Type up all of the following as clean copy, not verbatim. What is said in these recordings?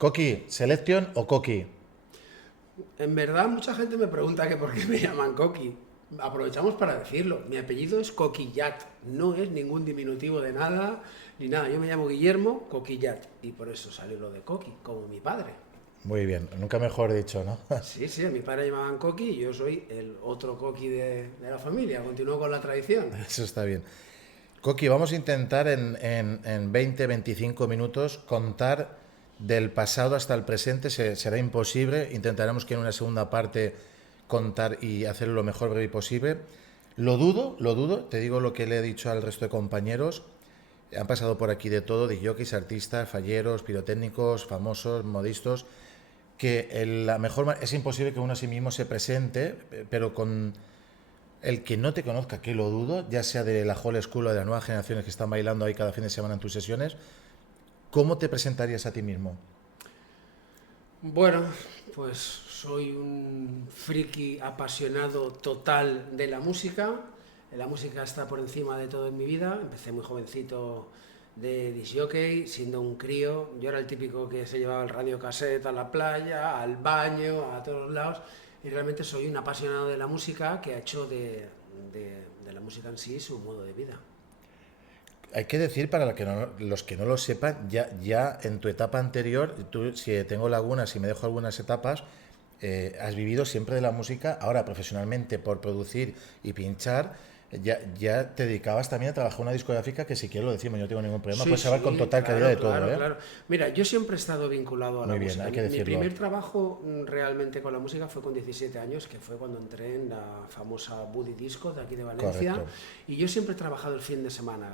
Coqui, ¿Selection o Coqui? En verdad, mucha gente me pregunta que por qué me llaman Coqui. Aprovechamos para decirlo. Mi apellido es Coquillat. No es ningún diminutivo de nada, ni nada. Yo me llamo Guillermo Coquillat. Y por eso salió lo de Coqui, como mi padre. Muy bien, nunca mejor dicho, ¿no? Sí, sí, a mi padre llamaban Coqui y yo soy el otro Coqui de la familia. Continúo con la tradición. Eso está bien. Coqui, vamos a intentar en 20-25 minutos contar del pasado hasta el presente. Será imposible. Intentaremos que en una segunda parte contar y hacerlo lo mejor breve posible. Lo dudo, te digo lo que le he dicho al resto de compañeros. Han pasado por aquí de todo, de jockeys, artistas, falleros, pirotécnicos, famosos, modistos, que la mejor es imposible que uno a sí mismo se presente, pero con el que no te conozca, que lo dudo, ya sea de la whole school o de las nuevas generaciones que están bailando ahí cada fin de semana en tus sesiones, ¿cómo te presentarías a ti mismo? Bueno, pues soy un friki apasionado total de la música. La música está por encima de todo en mi vida. Empecé muy jovencito de disc jockey, siendo un crío. Yo era el típico que se llevaba el radio cassette a la playa, al baño, a todos lados. Y realmente soy un apasionado de la música que ha hecho de la música en sí su modo de vida. Hay que decir, para los que no lo sepan, ya en tu etapa anterior, tú, si tengo lagunas, si me dejo algunas etapas, has vivido siempre de la música, ahora profesionalmente por producir y pinchar, ya te dedicabas también a trabajar en una discográfica que si quieres lo decimos, yo no tengo ningún problema, Sí, puedes hablar con sí, total claridad claro, de todo, claro, ¿eh? claro. Mira, yo siempre he estado vinculado a la Muy bien, música. hay que Mi decirlo. primer trabajo realmente con la música fue con 17 años, que fue cuando entré en la famosa Buddy Disco de aquí de Valencia. Correcto. Y yo siempre he trabajado el fin de semana.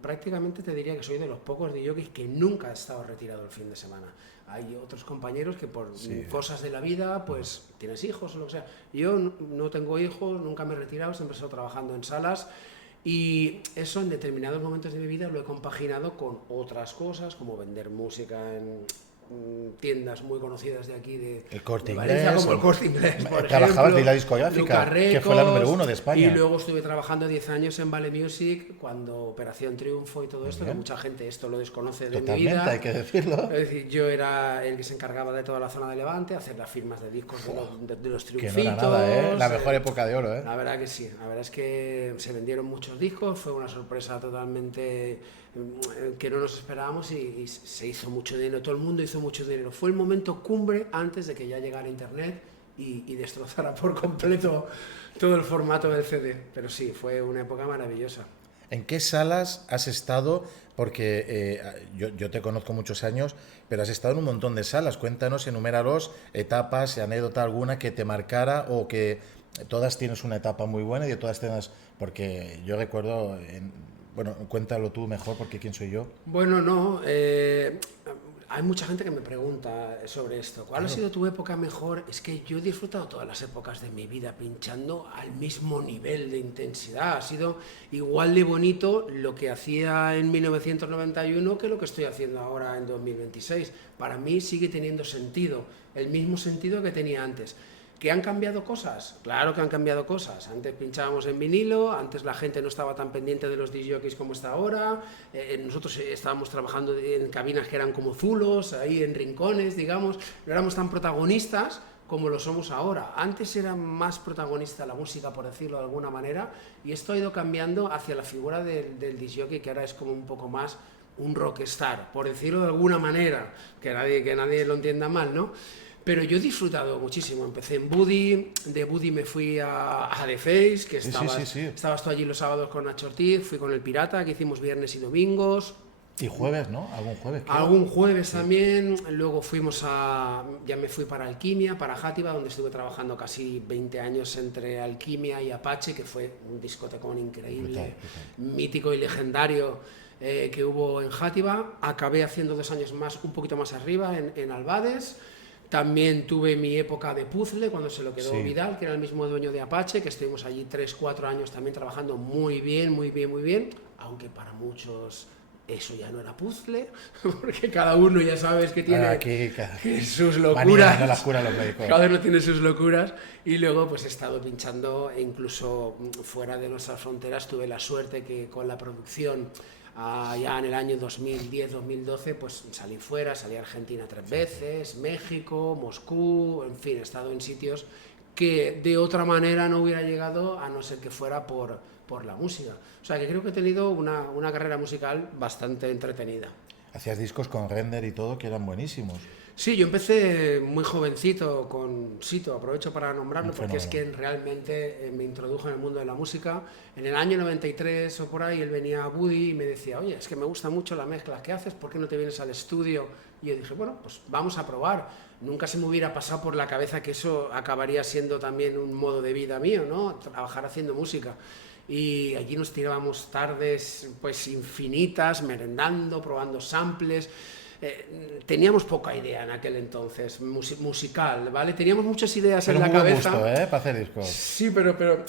Prácticamente te diría que soy de los pocos DJs que nunca he estado retirado el fin de semana. Hay otros compañeros que por Sí. cosas de la vida, pues tienes hijos o lo que sea. Yo no tengo hijos, nunca me he retirado, siempre he estado trabajando en salas. Y eso en determinados momentos de mi vida lo he compaginado con otras cosas, como vender música en tiendas muy conocidas de aquí El de Corte Valencia, Inglés, como el Corte Inglés, por trabajabas de ejemplo, la Luca discográfica, que fue la número Records, uno de y España. luego estuve trabajando 10 años en Vale Music, cuando Operación Triunfo y todo Muy esto, que bien. mucha gente esto lo desconoce de mi Totalmente, hay vida. que decirlo. Es decir, yo era el que se encargaba de toda la zona de Levante, hacer las firmas de discos de los Que no era nada, ¿eh? triunfitos. La mejor época de oro, ¿eh? La verdad que sí, la verdad es que se vendieron muchos discos, fue una sorpresa totalmente que no nos esperábamos y se hizo mucho dinero, todo el mundo hizo mucho dinero. Fue el momento cumbre antes de que ya llegara internet y destrozara por completo todo el formato del CD. Pero sí, fue una época maravillosa. ¿En qué salas has estado? Porque yo te conozco muchos años, pero has estado en un montón de salas. Cuéntanos, enuméralos, etapas, anécdota alguna que te marcara o que todas tienes una etapa muy buena y de todas tienes... Porque yo recuerdo... bueno, cuéntalo tú mejor porque quién soy yo. Bueno, no, hay mucha gente que me pregunta sobre esto. ¿Cuál ha Claro. sido tu época mejor? Es que yo he disfrutado todas las épocas de mi vida pinchando al mismo nivel de intensidad. Ha sido igual de bonito lo que hacía en 1991 que lo que estoy haciendo ahora en 2026. Para mí sigue teniendo sentido, el mismo sentido que tenía antes. ¿Que han cambiado cosas? Claro que han cambiado cosas. Antes pinchábamos en vinilo, antes la gente no estaba tan pendiente de los disc jockeys como está ahora. Nosotros estábamos trabajando en cabinas que eran como zulos, ahí en rincones, digamos. No éramos tan protagonistas como lo somos ahora. Antes era más protagonista la música, por decirlo de alguna manera, y esto ha ido cambiando hacia la figura del disc jockey, que ahora es como un poco más un rockstar, por decirlo de alguna manera, que nadie lo entienda mal, ¿no? Pero yo he disfrutado muchísimo. Empecé en Buddy, de Buddy me fui a The Face, que Sí, sí, sí, sí. estabas tú allí los sábados con Nacho Ortiz, fui con El Pirata, que hicimos viernes y domingos, Y jueves, ¿no? Algún jueves, creo. algún jueves también, luego ya me fui para Alquimia, para Játiva, donde estuve trabajando casi 20 años entre Alquimia y Apache, que fue un discotecón increíble, Brutal, brutal. mítico y legendario que hubo en Játiva. Acabé haciendo 2 años más, un poquito más arriba, en Albades. También tuve mi época de puzzle cuando se lo quedó Sí. Vidal, que era el mismo dueño de Apache, que estuvimos allí 3 4 años también trabajando muy bien, muy bien, muy bien, aunque para muchos eso ya no era puzzle, porque cada uno ya sabes que tiene Aquí, sus manía, no las locuras, curan los médicos. cada uno tiene sus locuras, y luego pues he estado pinchando e incluso fuera de nuestras fronteras. Tuve la suerte que con la producción ya en el año 2010-2012, pues salí fuera, salí a Argentina 3 veces, México, Moscú, en fin, he estado en sitios que de otra manera no hubiera llegado a no ser que fuera por la música. O sea que creo que he tenido una carrera musical bastante entretenida. Hacías discos con render y todo que eran buenísimos. Sí, yo empecé muy jovencito con Sito, aprovecho para nombrarlo porque es quien realmente me introdujo en el mundo de la música. En el año 93 o por ahí él venía a Buddy y me decía, oye, es que me gusta mucho las mezclas que haces, ¿por qué no te vienes al estudio? Y yo dije, bueno, pues vamos a probar. Nunca se me hubiera pasado por la cabeza que eso acabaría siendo también un modo de vida mío, ¿no? Trabajar haciendo música. Y allí nos tirábamos tardes pues infinitas, merendando, probando samples. Teníamos poca idea en aquel entonces, musical, ¿vale? Teníamos muchas ideas pero en la cabeza. Gusto, ¿eh? Para hacer discos. Sí, pero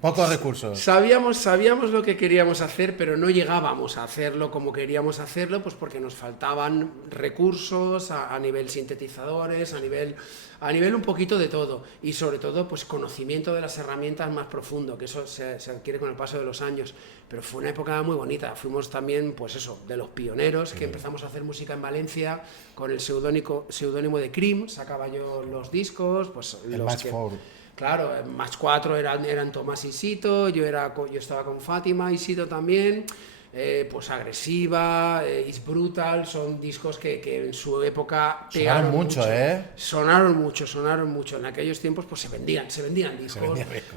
pocos recursos. Sabíamos lo que queríamos hacer, pero no llegábamos a hacerlo como queríamos hacerlo, pues porque nos faltaban recursos a nivel sintetizadores, a nivel un poquito de todo, y sobre todo pues conocimiento de las herramientas más profundo, que eso se adquiere con el paso de los años. Pero fue una época muy bonita. Fuimos también, pues eso, de los pioneros que empezamos a hacer música en Valencia con el seudónimo de Cream. Sacaba yo los discos, pues el los Match que... 4. Claro, más 4 eran Tomás y Sito, yo estaba con Fátima y Sito también, pues Agresiva, It's Brutal, son discos que en su época pegaron mucho. Sonaron mucho. En aquellos tiempos pues se vendían discos, se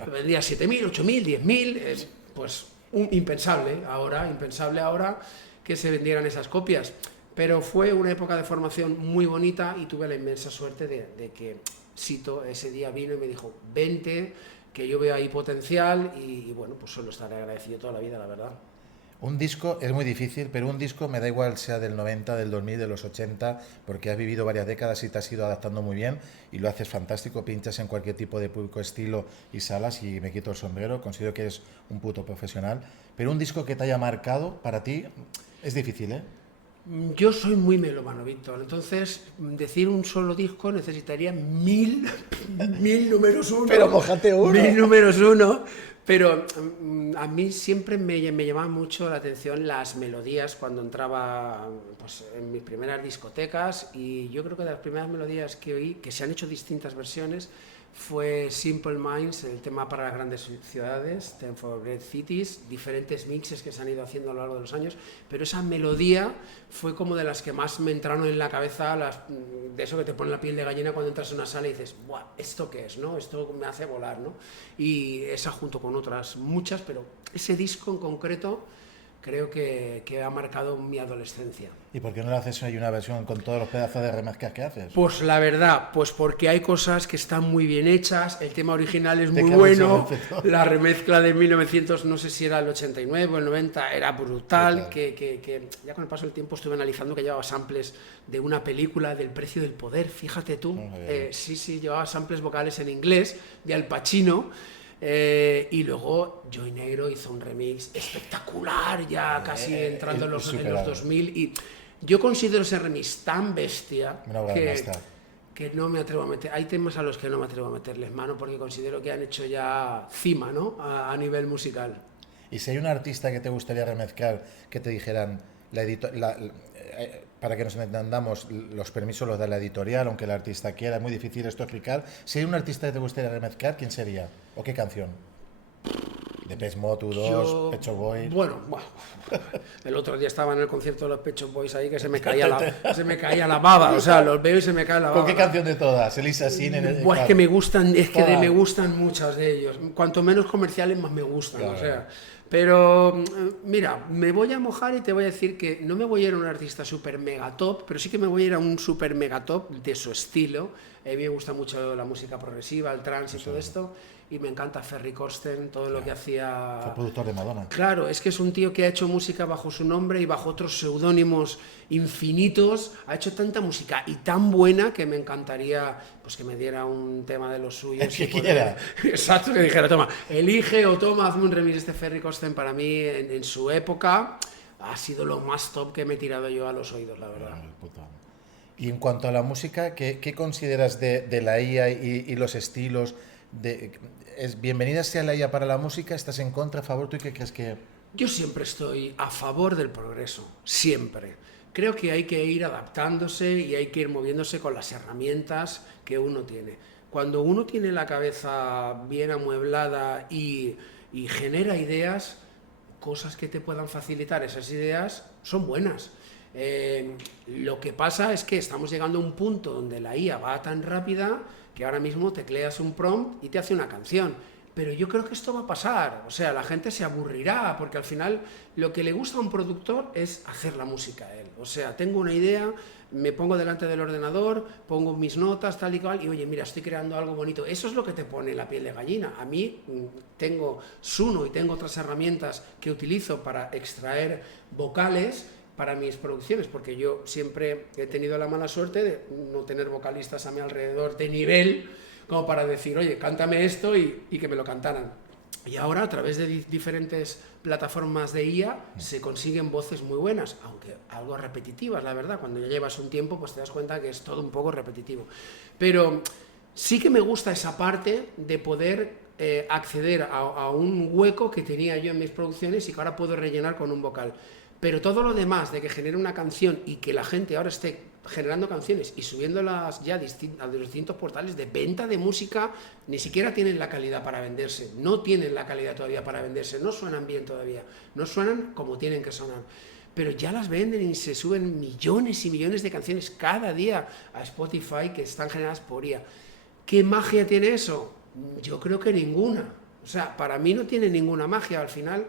vendían 7.000, 8.000, 10.000, pues impensable ahora que se vendieran esas copias. Pero fue una época de formación muy bonita y tuve la inmensa suerte de que Sito ese día vino y me dijo, vente, que yo veo ahí potencial y bueno, pues solo estaré agradecido toda la vida, la verdad. Un disco es muy difícil, pero un disco me da igual sea del 90, del 2000, de los 80, porque has vivido varias décadas y te has ido adaptando muy bien y lo haces fantástico, pinchas en cualquier tipo de público, estilo y salas y me quito el sombrero, considero que eres un puto profesional, pero un disco que te haya marcado para ti es difícil, ¿eh? Yo soy muy melómano, Víctor, entonces decir un solo disco necesitaría mil números uno. Pero mójate uno. 1000 números uno, pero a mí siempre me llamaban mucho la atención las melodías cuando entraba pues, en mis primeras discotecas, y yo creo que de las primeras melodías que oí, que se han hecho distintas versiones, fue Simple Minds, el tema para las grandes ciudades, Ten for Great Cities, diferentes mixes que se han ido haciendo a lo largo de los años, pero esa melodía fue como de las que más me entraron en la cabeza, de eso que te pone la piel de gallina cuando entras en una sala y dices, ¡buah! ¿Esto qué es? ¿No? Esto me hace volar, ¿no? Y esa junto con otras muchas, pero ese disco en concreto creo que ha marcado mi adolescencia. ¿Y por qué no le haces ahí una versión con todos los pedazos de remezclas que haces? Pues la verdad, pues porque hay cosas que están muy bien hechas, el tema original es muy bueno, la remezcla de 1900, no sé si era el 89 o el 90, era brutal, que ya con el paso del tiempo estuve analizando que llevaba samples de una película del Precio del Poder, fíjate tú, sí, llevaba samples vocales en inglés de Al Pacino. Y luego Joy Negro hizo un remix espectacular, ya casi entrando en los 2000, y yo considero ese remix tan bestia que no me atrevo a meter. Hay temas a los que no me atrevo a meterles mano porque considero que han hecho ya cima, ¿no? a nivel musical. Y si hay un artista que te gustaría remezclar, que te dijeran, para que nos entendamos, los permisos los da la editorial, aunque el artista quiera, es muy difícil esto explicar. Si hay un artista que te gustaría remezclar, ¿quién sería? ¿O qué canción? Depeche Mode, U2, Pet Shop Boys. Bueno, el otro día estaba en el concierto de los Pet Shop Boys ahí que se me caía la baba, o sea, los veo y se me cae la baba. ¿Con qué canción de todas? Elisa Sin en el... Pues que me gustan, me gustan muchas de ellos. Cuanto menos comerciales, más me gustan, claro. O sea. Pero mira, me voy a mojar y te voy a decir que no me voy a ir a un artista super mega top, pero sí que me voy a ir a un super mega top de su estilo. A mí me gusta mucho la música progresiva, el trance y todo esto, y me encanta Ferry Corsten, todo lo que hacía... Fue productor de Madonna. Claro, es que es un tío que ha hecho música bajo su nombre y bajo otros seudónimos infinitos, ha hecho tanta música y tan buena que me encantaría pues que me diera un tema de los suyos. Que quiera. Exacto, que dijera, toma, elige o toma, hazme un remix de Ferry Corsten. Para mí, en su época, ha sido lo más top que me he tirado yo a los oídos, la verdad. Y en cuanto a la música, ¿qué consideras de la IA y los estilos? ¿Bienvenida sea la IA para la música? ¿Estás en contra, a favor? ¿Tú qué crees que...? Yo siempre estoy a favor del progreso, siempre. Creo que hay que ir adaptándose y hay que ir moviéndose con las herramientas que uno tiene. Cuando uno tiene la cabeza bien amueblada y genera ideas, cosas que te puedan facilitar esas ideas son buenas. Lo que pasa es que estamos llegando a un punto donde la IA va tan rápida que ahora mismo tecleas un prompt y te hace una canción. Pero yo creo que esto va a pasar, o sea, la gente se aburrirá, porque al final lo que le gusta a un productor es hacer la música a él. O sea, tengo una idea, me pongo delante del ordenador, pongo mis notas, tal y cual, y oye, mira, estoy creando algo bonito. Eso es lo que te pone la piel de gallina. A mí tengo Suno y tengo otras herramientas que utilizo para extraer vocales para mis producciones, porque yo siempre he tenido la mala suerte de no tener vocalistas a mi alrededor de nivel como para decir, oye, cántame esto y que me lo cantaran. Y ahora, a través de diferentes plataformas de IA, se consiguen voces muy buenas, aunque algo repetitivas, la verdad. Cuando ya llevas un tiempo, pues te das cuenta que es todo un poco repetitivo. Pero sí que me gusta esa parte de poder acceder a un hueco que tenía yo en mis producciones y que ahora puedo rellenar con un vocal. Pero todo lo demás, de que genere una canción y que la gente ahora esté generando canciones y subiéndolas ya a los distintos portales de venta de música, ni siquiera tienen la calidad para venderse, no tienen la calidad todavía para venderse, no suenan bien todavía, no suenan como tienen que sonar, pero ya las venden y se suben millones y millones de canciones cada día a Spotify que están generadas por IA. ¿Qué magia tiene eso? Yo creo que ninguna. O sea, para mí no tiene ninguna magia. Al final,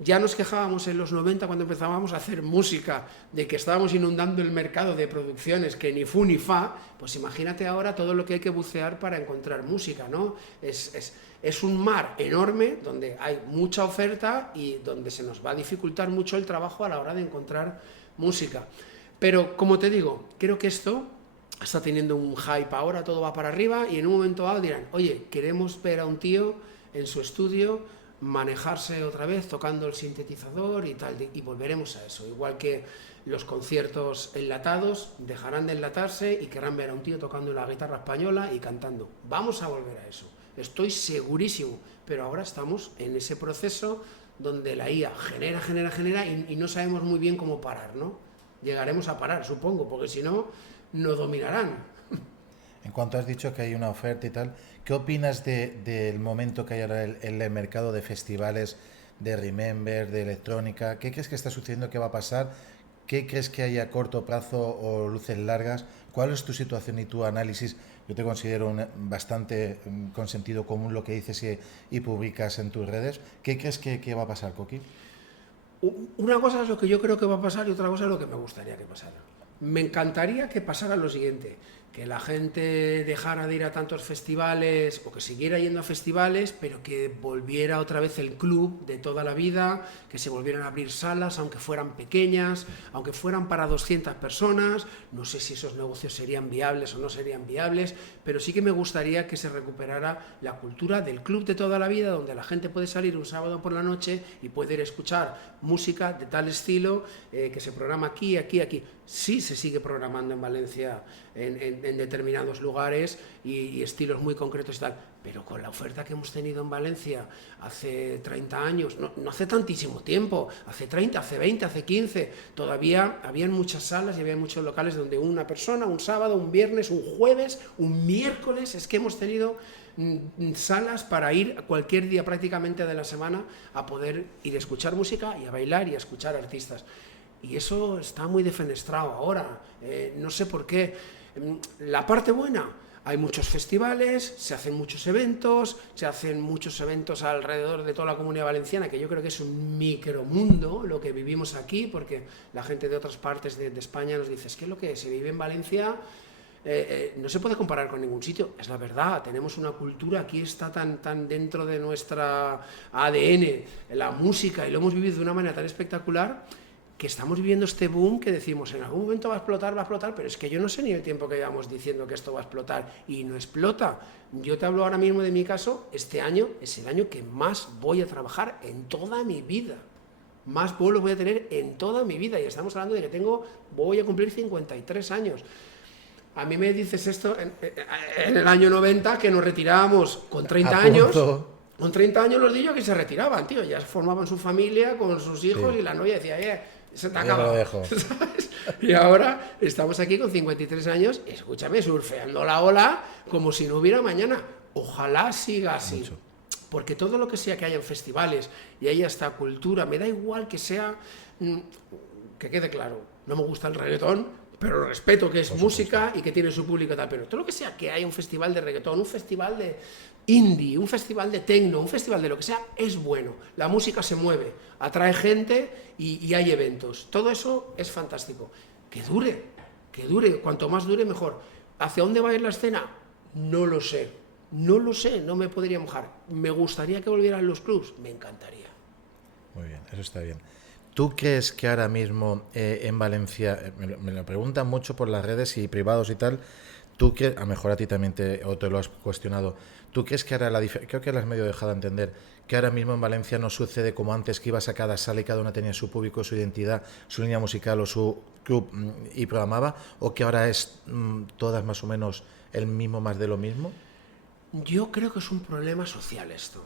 ya nos quejábamos en los 90 cuando empezábamos a hacer música de que estábamos inundando el mercado de producciones que ni fu ni fa, pues imagínate ahora todo lo que hay que bucear para encontrar música, ¿no? Es un mar enorme donde hay mucha oferta y donde se nos va a dificultar mucho el trabajo a la hora de encontrar música. Pero, como te digo, creo que esto está teniendo un hype ahora, todo va para arriba y en un momento dado dirán, oye, queremos ver a un tío en su estudio manejarse otra vez tocando el sintetizador y tal, y volveremos a eso, igual que los conciertos enlatados dejarán de enlatarse y querrán ver a un tío tocando la guitarra española y cantando. Vamos a volver a eso, estoy segurísimo, pero ahora estamos en ese proceso donde la IA genera y no sabemos muy bien cómo parar, ¿no? Llegaremos a parar, supongo, porque si no, nos dominarán. En cuanto has dicho que hay una oferta y tal, ¿qué opinas del momento que hay ahora en el mercado de festivales, de Remember, de electrónica? ¿Qué crees que está sucediendo? ¿Qué va a pasar? ¿Qué crees que hay a corto plazo o luces largas? ¿Cuál es tu situación y tu análisis? Yo te considero bastante con sentido común lo que dices y publicas en tus redes. ¿Qué crees que va a pasar, Coqui? Una cosa es lo que yo creo que va a pasar y otra cosa es lo que me gustaría que pasara. Me encantaría que pasara lo siguiente, que la gente dejara de ir a tantos festivales o que siguiera yendo a festivales, pero que volviera otra vez el club de toda la vida, que se volvieran a abrir salas, aunque fueran pequeñas, aunque fueran para 200 personas. No sé si esos negocios serían viables o no serían viables, pero sí que me gustaría que se recuperara la cultura del club de toda la vida, donde la gente puede salir un sábado por la noche y puede ir a escuchar música de tal estilo que se programa aquí, aquí, aquí. Sí se sigue programando en Valencia en determinados lugares y estilos muy concretos y tal, pero con la oferta que hemos tenido en Valencia hace 30 años, no hace tantísimo tiempo, hace 30, hace 20, hace 15, todavía habían muchas salas y había muchos locales donde una persona, un sábado, un viernes, un jueves, un miércoles, es que hemos tenido salas para ir cualquier día prácticamente de la semana a poder ir a escuchar música y a bailar y a escuchar artistas. Y eso está muy defenestrado ahora, no sé por qué. La parte buena, hay muchos festivales, se hacen muchos eventos alrededor de toda la Comunidad Valenciana, que yo creo que es un micromundo lo que vivimos aquí, porque la gente de otras partes de España nos dice, es que lo que se vive en Valencia no se puede comparar con ningún sitio. Es la verdad, tenemos una cultura, aquí está tan dentro de nuestra ADN, la música, y lo hemos vivido de una manera tan espectacular, que estamos viviendo este boom que decimos, en algún momento va a explotar, pero es que yo no sé ni el tiempo que llevamos diciendo que esto va a explotar, y no explota. Yo te hablo ahora mismo de mi caso, este año es el año que más voy a trabajar en toda mi vida, más vuelos voy a tener en toda mi vida, y estamos hablando de que voy a cumplir 53 años. A mí me dices esto en el año 90, que nos retirábamos con 30 años, Con 30 años los DJs que se retiraban, tío, ya formaban su familia con sus hijos y la novia decía, se te acaba. ¿Sabes? Y ahora estamos aquí con 53 años, escúchame, surfeando la ola como si no hubiera mañana. Ojalá siga así. Mucho. Porque todo lo que sea que haya en festivales y haya esta cultura, me da igual que sea, que quede claro, no me gusta el reggaetón, pero respeto que es música y que tiene su público y tal, pero todo lo que sea que haya un festival de reggaetón, un festival de indie, un festival de techno, un festival de lo que sea, es bueno. La música se mueve, atrae gente y hay eventos. Todo eso es fantástico. Que dure, cuanto más dure mejor. ¿Hacia dónde va a ir la escena? No lo sé, no me podría mojar. ¿Me gustaría que volvieran los clubs? Me encantaría. Muy bien, eso está bien. ¿Tú crees que ahora mismo en Valencia, me lo preguntan mucho por las redes y privados y tal, tú que, a lo mejor a ti también te lo has cuestionado, ¿tú crees que ahora creo que lo has medio dejado de entender, que ahora mismo en Valencia no sucede como antes, que ibas a cada sala y cada una tenía su público, su identidad, su línea musical o su club y programaba, o que ahora es todas más o menos el mismo, más de lo mismo? Yo creo que es un problema social esto.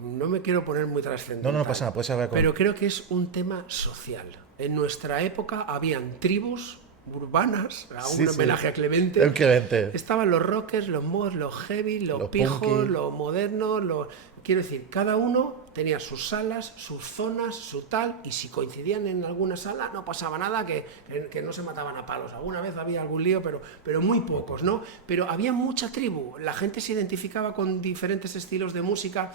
No me quiero poner muy trascendental. No pasa nada, puedes hablar con... Pero creo que es un tema social. En nuestra época habían tribus urbanas, un homenaje a Clemente. El Clemente. Estaban los rockers, los mods, los heavy, los pijos, punky, los modernos, quiero decir, cada uno tenía sus salas, sus zonas, su tal, y si coincidían en alguna sala no pasaba nada, que no se mataban a palos. Alguna vez había algún lío, pero muy pocos, ¿no? Pero había mucha tribu, la gente se identificaba con diferentes estilos de música.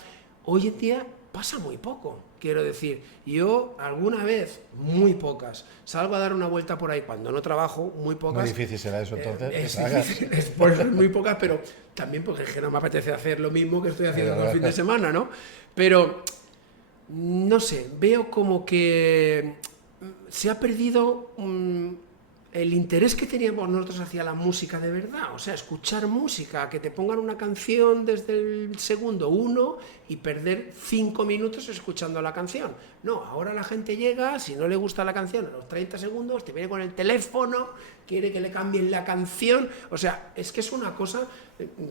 Hoy en día pasa muy poco, quiero decir. Yo alguna vez, muy pocas, salgo a dar una vuelta por ahí cuando no trabajo, muy pocas. Muy difícil será eso entonces. Es por eso muy pocas, pero también porque es que no me apetece hacer lo mismo que estoy haciendo el fin de semana, ¿no? Pero, no sé, veo como que se ha perdido el interés que teníamos nosotros hacia la música de verdad, o sea, escuchar música, que te pongan una canción desde el segundo 1 y perder 5 minutos escuchando la canción. No, ahora la gente llega, si no le gusta la canción, a los 30 segundos te viene con el teléfono, quiere que le cambien la canción, o sea, es que es una cosa.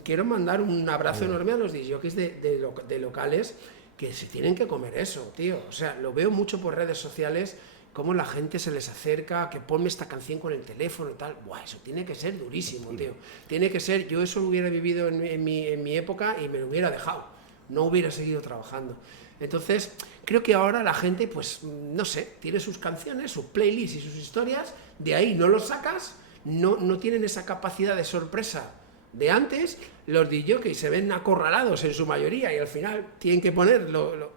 Quiero mandar un abrazo enorme a los DJs de locales que se tienen que comer eso, tío, o sea, lo veo mucho por redes sociales, cómo la gente se les acerca, que ponme esta canción con el teléfono y tal. Buah, eso tiene que ser durísimo, tío. Tiene que ser, yo eso lo hubiera vivido en mi época y me lo hubiera dejado. No hubiera seguido trabajando. Entonces, creo que ahora la gente, pues, no sé, tiene sus canciones, sus playlists y sus historias, de ahí no los sacas, no tienen esa capacidad de sorpresa de antes, los DJs se ven acorralados en su mayoría y al final tienen que ponerlo.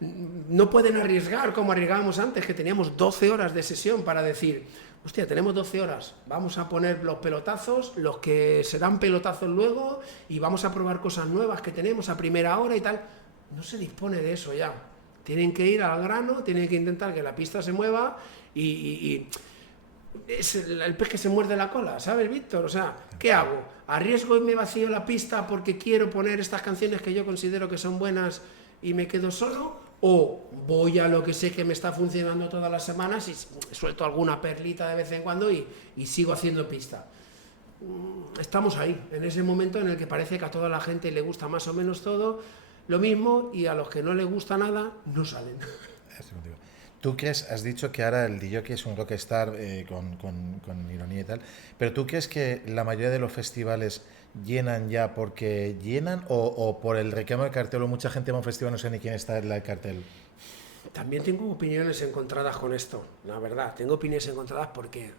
No pueden arriesgar como arriesgábamos antes, que teníamos 12 horas de sesión para decir, hostia, tenemos 12 horas, vamos a poner los pelotazos, los que serán pelotazos luego, y vamos a probar cosas nuevas que tenemos a primera hora y tal. No se dispone de eso ya. Tienen que ir al grano, tienen que intentar que la pista se mueva y es el pez que se muerde la cola, ¿sabes, Víctor? O sea, ¿qué hago? ¿Arriesgo y me vacío la pista porque quiero poner estas canciones que yo considero que son buenas y me quedo solo? ¿O voy a lo que sé que me está funcionando todas las semanas y suelto alguna perlita de vez en cuando y sigo haciendo pista? Estamos ahí, en ese momento en el que parece que a toda la gente le gusta más o menos todo lo mismo y a los que no les gusta nada, no salen. ¿Tú crees, has dicho que ahora el DJ es un rockstar con ironía y tal, pero tú crees que la mayoría de los festivales llenan ya porque llenan o por el reclamo del cartel o mucha gente va a un festival no sé ni quién está en el cartel? También tengo opiniones encontradas con esto, la verdad. Tengo opiniones encontradas porque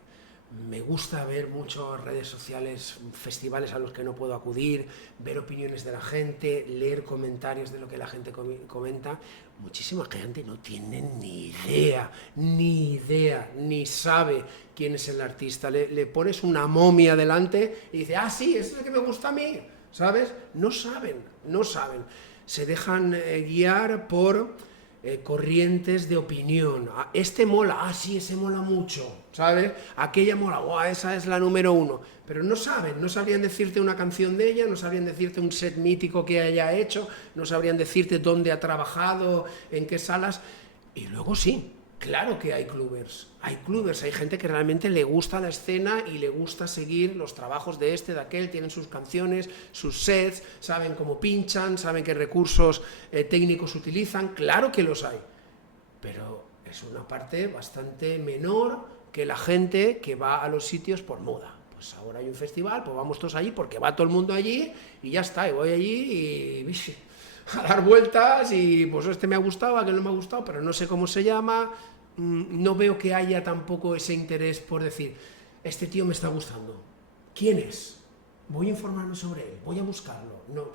me gusta ver muchas redes sociales, festivales a los que no puedo acudir, ver opiniones de la gente, leer comentarios de lo que la gente comenta. Muchísima gente no tiene ni idea, ni sabe quién es el artista. Le pones una momia delante y dice, ah, sí, es el que me gusta a mí, ¿sabes? No saben. Se dejan guiar por corrientes de opinión. Este mola, ah, sí, ese mola mucho, ¿sabes? Aquella mola, wow, esa es la número 1. Pero no sabrían decirte una canción de ella, no sabrían decirte un set mítico que haya hecho, no sabrían decirte dónde ha trabajado, en qué salas. Y luego sí, Claro que hay clubbers, hay gente que realmente le gusta la escena y le gusta seguir los trabajos de este, de aquel, tienen sus canciones, sus sets, saben cómo pinchan, saben qué recursos técnicos utilizan, claro que los hay, pero es una parte bastante menor que la gente que va a los sitios por moda. Pues ahora hay un festival, pues vamos todos allí porque va todo el mundo allí y ya está, y voy allí y a dar vueltas y pues este me ha gustado, aquel no me ha gustado, pero no sé cómo se llama, no veo que haya tampoco ese interés por decir, este tío me está gustando, ¿quién es? Voy a informarme sobre él, voy a buscarlo. No,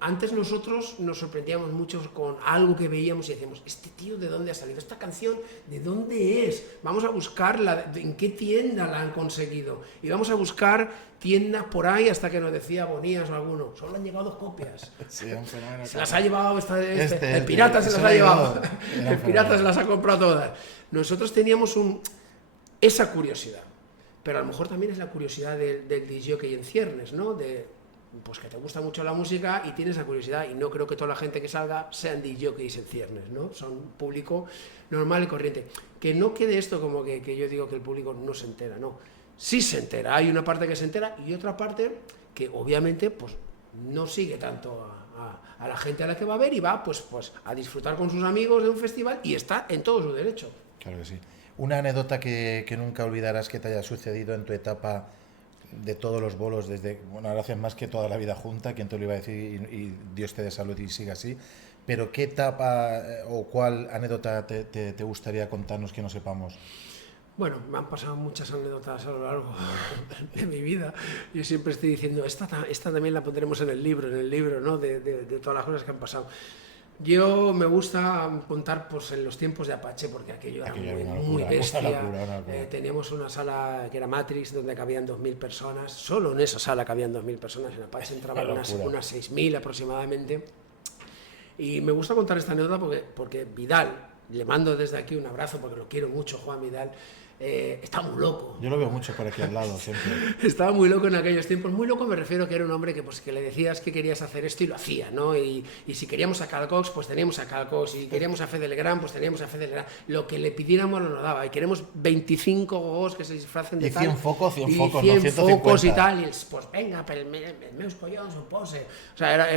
antes nosotros nos sorprendíamos mucho con algo que veíamos y decíamos, este tío ¿de dónde ha salido? Esta canción ¿de dónde es? Vamos a buscarla, ¿en qué tienda la han conseguido? Y vamos a buscar tiendas por ahí hasta que nos decía Bonías o alguno, solo han llegado 2 copias. Sí, se las ha llevado el pirata se las ha llevado. El pirata se las ha comprado todas. Nosotros teníamos esa curiosidad. Pero a lo mejor también es la curiosidad del disjockey en ciernes, ¿no? Pues que te gusta mucho la música y tienes esa curiosidad, y no creo que toda la gente que salga sean disjockeys en ciernes, ¿no? Son público normal y corriente. Que no quede esto como que yo digo que el público no se entera, no. Sí se entera, hay una parte que se entera y otra parte que obviamente pues no sigue tanto a la gente a la que va a ver y va pues a disfrutar con sus amigos de un festival y está en todo su derecho. Claro que sí. Una anécdota que nunca olvidarás que te haya sucedido en tu etapa de todos los bolos, desde, bueno, ahora haces más que toda la vida junta, quien te lo iba a decir, y Dios te dé salud y siga así, pero ¿qué etapa o cuál anécdota te gustaría contarnos que no sepamos? Bueno, me han pasado muchas anécdotas a lo largo de mi vida. Yo siempre estoy diciendo, esta también la pondremos en el libro, ¿no? De todas las cosas que han pasado. Yo me gusta contar pues, en los tiempos de Apache, porque aquello era muy bestia. Una locura. Teníamos una sala que era Matrix, donde cabían 2.000 personas. Solo en esa sala cabían 2.000 personas. En Apache entraban unas 6.000 aproximadamente. Y me gusta contar esta anécdota porque Vidal, le mando desde aquí un abrazo, porque lo quiero mucho, Juan Vidal, está muy loco. Yo lo veo mucho por aquí al lado siempre. Estaba muy loco en aquellos tiempos. Muy loco me refiero a que era un hombre que le decías que querías hacer esto y lo hacía, ¿no? Y si queríamos a Carl Cox, pues teníamos a Carl Cox. Si queríamos a Fede Legrand, pues teníamos a Fede Legrand. Lo que le pidiéramos nos daba. Y queremos 25 gogos que se disfracen de y 100 tal. Focos, 100 focos, y 100 no 150. focos y tal. Y pues venga, pero el meus collons, o pose. O sea,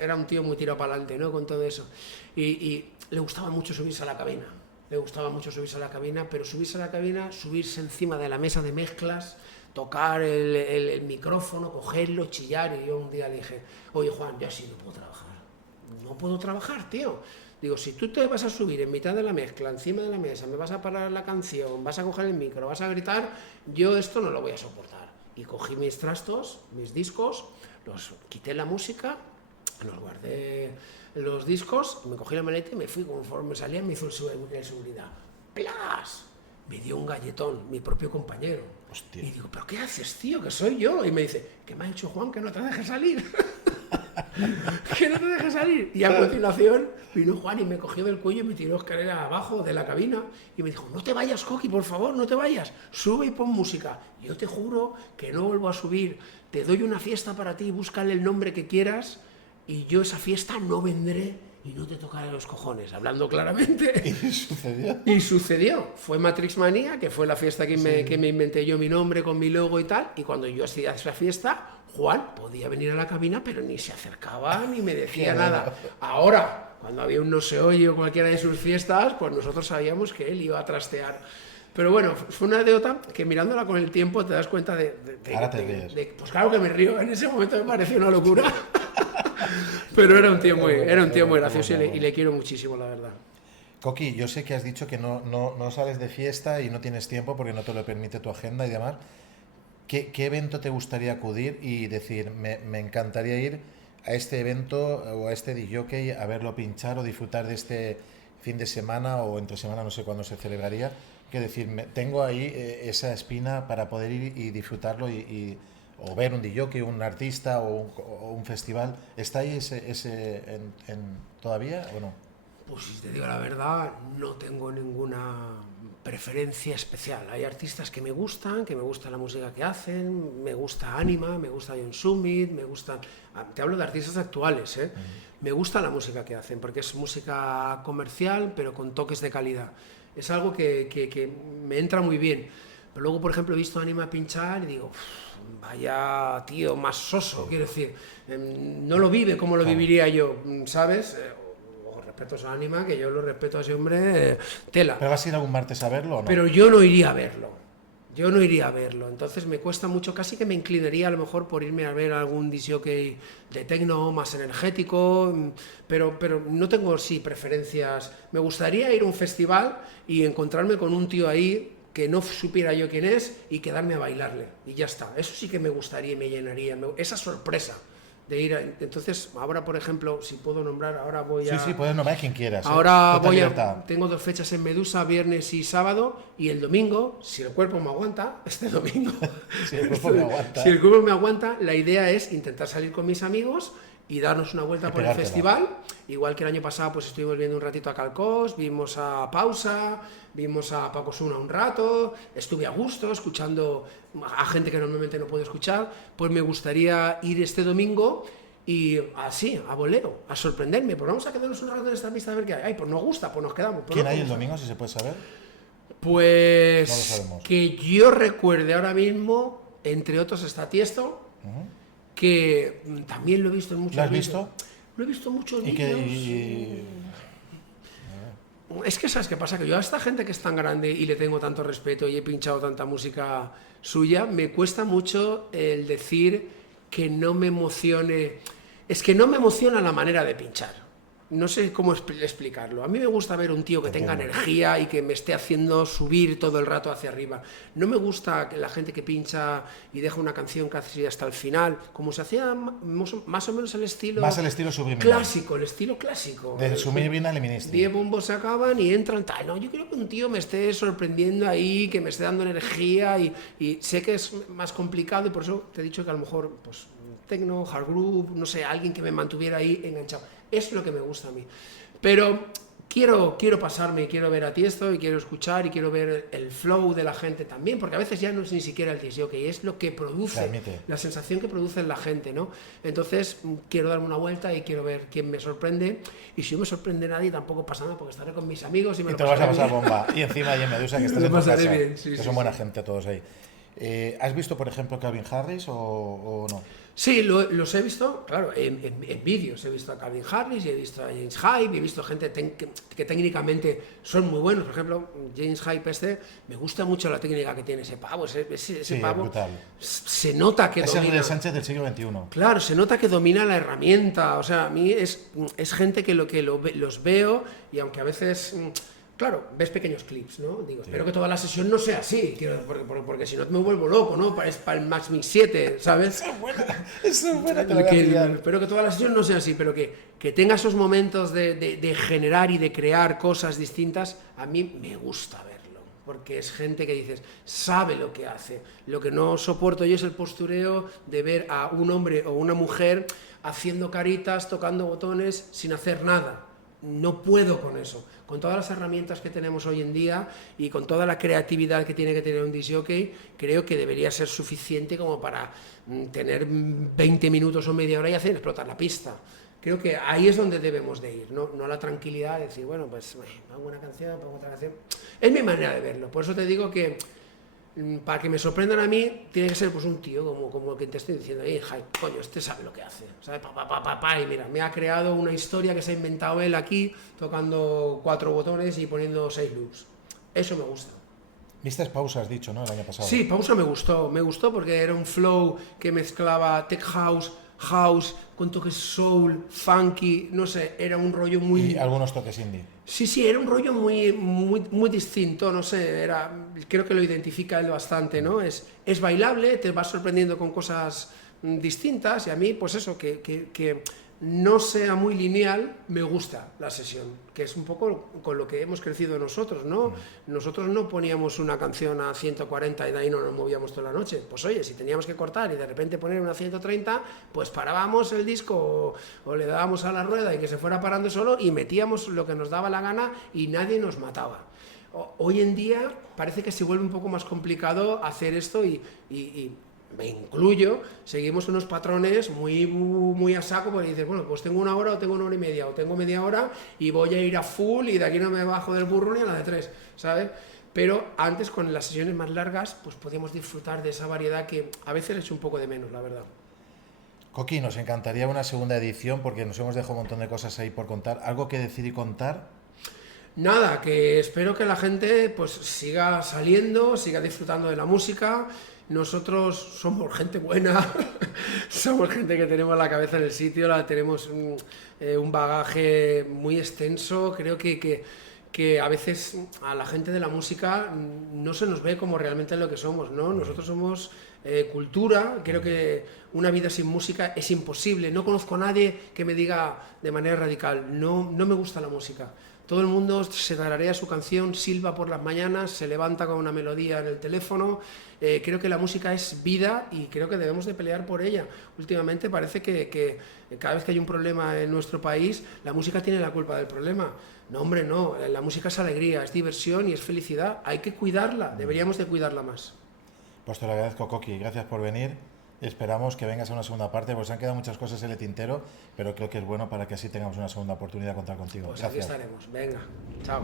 era un tío muy tirado para adelante, ¿no? Con todo eso. Y le gustaba mucho subirse a la cabina. Le gustaba mucho subirse a la cabina, pero subirse a la cabina, subirse encima de la mesa de mezclas, tocar el micrófono, cogerlo, chillar. Y yo un día le dije, oye Juan, yo así no puedo trabajar. No puedo trabajar, tío. Digo, si tú te vas a subir en mitad de la mezcla, encima de la mesa, me vas a parar la canción, vas a coger el micro, vas a gritar, yo esto no lo voy a soportar. Y cogí mis trastos, mis discos, los quité la música, los guardé los discos, me cogí la maleta y me fui. Conforme salía me hizo el seguridad. ¡Plas! Me dio un galletón, mi propio compañero. Hostia. Y digo, ¿pero qué haces, tío? Que soy yo. Y me dice, ¿qué me ha dicho Juan? Que no te deje salir. Que no te deje salir. Y a continuación vino Juan y me cogió del cuello y me tiró escalera abajo de la cabina y me dijo, no te vayas, Coqui, por favor, no te vayas. Sube y pon música. Yo te juro que no vuelvo a subir. Te doy una fiesta para ti, búscale el nombre que quieras. Y yo esa fiesta no vendré y no te tocaré los cojones, hablando claramente. ¿Y sucedió? Y sucedió. Fue Matrix Manía, que fue la fiesta que me inventé yo mi nombre con mi logo y tal. Y cuando yo hacía esa fiesta, Juan podía venir a la cabina, pero ni se acercaba ni me decía nada. Ahora, cuando había un no se oye o cualquiera de sus fiestas, pues nosotros sabíamos que él iba a trastear. Pero bueno, fue una anécdota que mirándola con el tiempo te das cuenta Ahora te ríes. pues claro que me río. En ese momento me pareció una locura. Pero era un tío muy gracioso y le quiero muchísimo, la verdad. Coqui, yo sé que has dicho que no sales de fiesta y no tienes tiempo porque no te lo permite tu agenda y demás. ¿Qué evento te gustaría acudir y decir, me encantaría ir a este evento o a este disjockey a verlo pinchar o disfrutar de este fin de semana o entre semana, no sé cuándo se celebraría? Que decir, tengo ahí esa espina para poder ir y disfrutarlo o ver un disjockey, un artista o un festival. ¿Está ahí ese todavía o no? Pues si te digo la verdad, no tengo ninguna preferencia especial. Hay artistas que me gusta la música que hacen, me gusta Anima, me gusta John Summit, me gustan... Te hablo de artistas actuales, Me gusta la música que hacen, porque es música comercial, pero con toques de calidad. es algo que me entra muy bien. Pero luego, por ejemplo, he visto a Anima pinchar y digo, vaya tío más soso, quiero decir, no lo vive como lo viviría yo, ¿sabes? Respetos a Anima, que yo lo respeto a ese hombre, tela. ¿Pero vas a ir algún martes a verlo o no? Pero yo no iría a verlo. Yo no iría a verlo, entonces me cuesta mucho, casi que me inclinaría a lo mejor por irme a ver algún disc jockey de techno más energético, pero no tengo sí preferencias. Me gustaría ir a un festival y encontrarme con un tío ahí que no supiera yo quién es y quedarme a bailarle, y ya está. Eso sí que me gustaría y me llenaría, esa sorpresa de ir a, entonces ahora por ejemplo, si puedo nombrar, ahora voy a... Sí, puedes nombrar quien quieras. Ahora voy tengo 2 fechas en Medusa, viernes y sábado, y el domingo, si el cuerpo me aguanta, este domingo, si el cuerpo me aguanta. Si el cuerpo me aguanta, la idea es intentar salir con mis amigos y darnos una vuelta por el festival, igual que el año pasado pues estuvimos viendo un ratito a Calcós, vimos a Pausa, vimos a Paco Suna un rato, estuve a gusto escuchando a gente que normalmente no puedo escuchar. Pues me gustaría ir este domingo y así, a bolero, a sorprenderme, pues vamos a quedarnos un rato en esta pista a ver qué hay. Ay, pues nos gusta, pues nos quedamos. Pues ¿Quién hay el domingo, si se puede saber? Pues no lo sabemos. Que yo recuerde ahora mismo, entre otros está Tiesto, que también lo he visto en muchos vídeos. ¿Lo has visto? Lo he visto en muchos vídeos. Es que sabes qué pasa, que yo a esta gente que es tan grande y le tengo tanto respeto y he pinchado tanta música suya, me cuesta mucho el decir que no me emocione. Es que no me emociona la manera de pinchar. No sé cómo explicarlo. A mí me gusta ver un tío que tenga energía y que me esté haciendo subir todo el rato hacia arriba. No me gusta la gente que pincha y deja una canción casi hasta el final, como se hacía más o menos el estilo... Más el estilo subliminal. Clásico, el estilo clásico. De subliminal y ministry. 10 bombos se acaban y entran tal. No, yo quiero que un tío me esté sorprendiendo ahí, que me esté dando energía y sé que es más complicado y por eso te he dicho que a lo mejor pues techno, hard groove, no sé, alguien que me mantuviera ahí enganchado. Es lo que me gusta a mí. Pero quiero pasarme, quiero ver a Tiesto y quiero escuchar y quiero ver el flow de la gente también, porque a veces ya no es ni siquiera el disc jockey, es lo que produce, la sensación que produce en la gente, ¿no? Entonces quiero darme una vuelta y quiero ver quién me sorprende, y si no me sorprende nadie tampoco pasa nada, porque estaré con mis amigos y me te vas a pasar bomba. Y encima hay en Medusa que estás en tu casa, bien, que son buena gente todos ahí. ¿Has visto, por ejemplo, Calvin Harris o no? Sí, los he visto, claro, en vídeos. He visto a Calvin Harris, y he visto a James Hype, he visto gente que técnicamente son muy buenos. Por ejemplo, James Hype me gusta mucho la técnica que tiene ese pavo. Ese pavo brutal. Se nota que domina. Es el Sánchez del siglo XXI. Claro, se nota que domina la herramienta. O sea, a mí es gente que los veo, y aunque a veces... Claro, ves pequeños clips, ¿no? Digo, espero que toda la sesión no sea así, porque si no me vuelvo loco, ¿no? Es para el Max Mix 7, ¿sabes? Eso es buena, espero que toda la sesión no sea así, pero que tenga esos momentos de generar y de crear cosas distintas, a mí me gusta verlo, porque es gente que dices, sabe lo que hace. Lo que no soporto yo es el postureo de ver a un hombre o una mujer haciendo caritas, tocando botones, sin hacer nada. No puedo con eso. Con todas las herramientas que tenemos hoy en día y con toda la creatividad que tiene que tener un disc jockey, creo que debería ser suficiente como para tener 20 minutos o media hora y hacer explotar la pista. Creo que ahí es donde debemos de ir, no la tranquilidad de decir, bueno, pues pongo una canción, pongo otra canción. Es mi manera de verlo. Por eso te digo que para que me sorprendan a mí, tiene que ser pues un tío como el que te estoy diciendo, coño, este sabe lo que hace, ¿sabes? Y mira, me ha creado una historia que se ha inventado él aquí, tocando 4 botones y poniendo 6 loops. Eso me gusta. ¿Viste Pausa, has dicho, no? El año pasado. Sí, Pausa me gustó porque era un flow que mezclaba tech house con toques soul, funky, no sé, era un rollo muy... Y algunos toques indie. Sí, era un rollo muy distinto, no sé, creo que lo identifica él bastante, ¿no? Es bailable, te vas sorprendiendo con cosas distintas, y a mí, pues eso, que no sea muy lineal, me gusta la sesión, que es un poco con lo que hemos crecido nosotros, ¿no? Nosotros no poníamos una canción a 140 y de ahí no nos movíamos toda la noche. Pues oye, si teníamos que cortar y de repente poner una 130, pues parábamos el disco o le dábamos a la rueda y que se fuera parando solo y metíamos lo que nos daba la gana y nadie nos mataba. Hoy en día parece que se vuelve un poco más complicado hacer esto y me incluyo, seguimos unos patrones muy a saco, porque dices, bueno, pues tengo 1 hora o tengo 1 hora y media, o tengo media hora y voy a ir a full y de aquí no me bajo del burro ni a la de 3, ¿sabes? Pero antes, con las sesiones más largas, pues podíamos disfrutar de esa variedad que a veces es un poco de menos, la verdad. Coqui, nos encantaría una segunda edición porque nos hemos dejado un montón de cosas ahí por contar. ¿Algo que decir y contar? Nada, que espero que la gente pues siga saliendo, siga disfrutando de la música. Nosotros somos gente buena, somos gente que tenemos la cabeza en el sitio, tenemos un bagaje muy extenso. Creo que a veces a la gente de la música no se nos ve como realmente lo que somos, ¿no? Nosotros somos cultura. Creo que una vida sin música es imposible. No conozco a nadie que me diga de manera radical, no me gusta la música. Todo el mundo se tararea su canción, silba por las mañanas, se levanta con una melodía en el teléfono. Creo que la música es vida y creo que debemos de pelear por ella. Últimamente parece que cada vez que hay un problema en nuestro país, la música tiene la culpa del problema. No, hombre, no. La música es alegría, es diversión y es felicidad. Hay que cuidarla, deberíamos de cuidarla más. Pues te lo agradezco, Coqui. Gracias por venir. Esperamos que vengas a una segunda parte, pues han quedado muchas cosas en el tintero, pero creo que es bueno para que así tengamos una segunda oportunidad de contar contigo. Pues Gracias. aquí estaremos. Venga, chao.